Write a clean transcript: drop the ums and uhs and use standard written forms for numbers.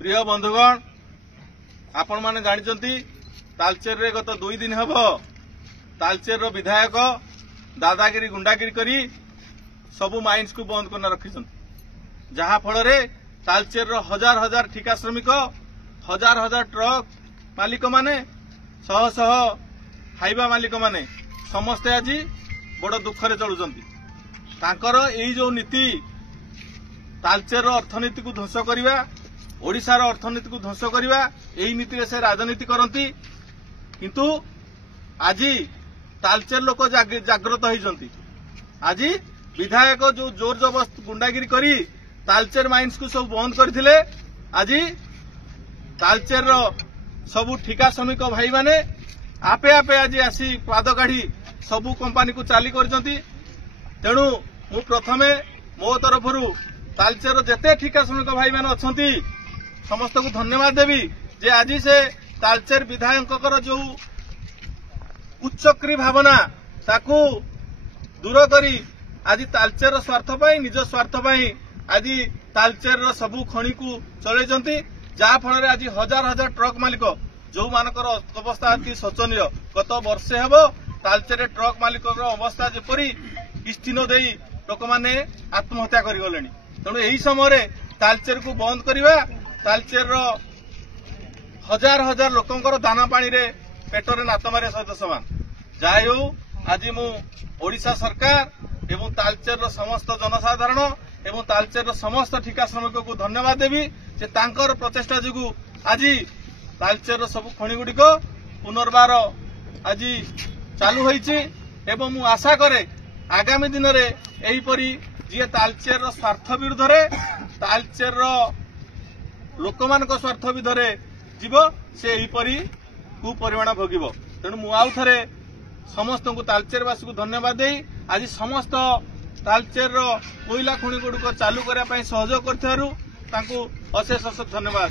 प्रिय बंधुगण आपण माने जानिचंती तालचेर रे गत 2 दिन हब तालचेर रो विधायक दादागिरी गुंडागिरी करी सबु माइन्स को बंद करना रखिछन जहा फल रे तालचेर रो हजार हजार ठिका श्रमिक हजार हजार ट्रक मालिक माने शह शह हाइबा मालिक माने समस्ते आज बड़ दुख रे चलुचंती तांकर एई जो नीति तालचेर रो अर्थनीति को ध्वंस करिवा ओडिशार अर्थनीति को ध्वंस करवा यही नीति से राजनीति करती किंतु आज तालचेर लोक जागृत होती आज विधायक जो जोर जबरदस्त गुंडागिरी करी तालचेर माइन्स को सब बंद करथिले आज तालचेर रो सबु ठिका श्रमिक भाई माने आपे आपे आज आसी पाद काढ़ी सबु कंपानी को चाली करजंती तेणु मु प्रथमे मो तरफरु तालचेर जेते ठिका श्रमिक भाई माने अछंती समस्त को धन्यवाद देवी जे आज से तालचेर विधायक जो उच्चक्री भावना ताकू दूर करी आज तालचेर स्वार्थ पाई निज स्वार्थ पाई आज तालचेर सबू खणी को चलैचंती जहा फल आज हजार हजार ट्रक मालिक जो मानकर अवस्था अति शोचनीय गत वर्षे हेब तालचेर ट्रक मालिक अवस्था जेपरी किस्ती न देई लोक माने आत्महत्या करगले तेणु यही समय तालचेर को बंद करवा तालचेर हजार हजार लोकंकर दाना पानी रे पेटरे नात मारे सहित समान जाय हो आज मु ओडिशा सरकार एवं तालचेर समस्त जनसाधारण एवं तालचेर समस्त ठिका श्रमिक को धन्यवाद देवी जे तांकर प्रचेष्टा जोगु आज तालचेर सब खणी गुड़िक पुनर्बार आज चालू होईछि एवं मु आशा करे आगामी दिन रे एहीपरि जे तालचेर स्वार्थ विरुद्ध रे तालचेर लोकमानक स्वार्थ विधरे जीव से यहीपरि कुपरिमाण भोगिब तेणु मु आउ थरे समस्त को तालचेरवासी को धन्यवाद दे आज समस्त तालचेर कोईला खଣି गुड़िक चालू करने सहयोग कर अशेष अशेष धन्यवाद।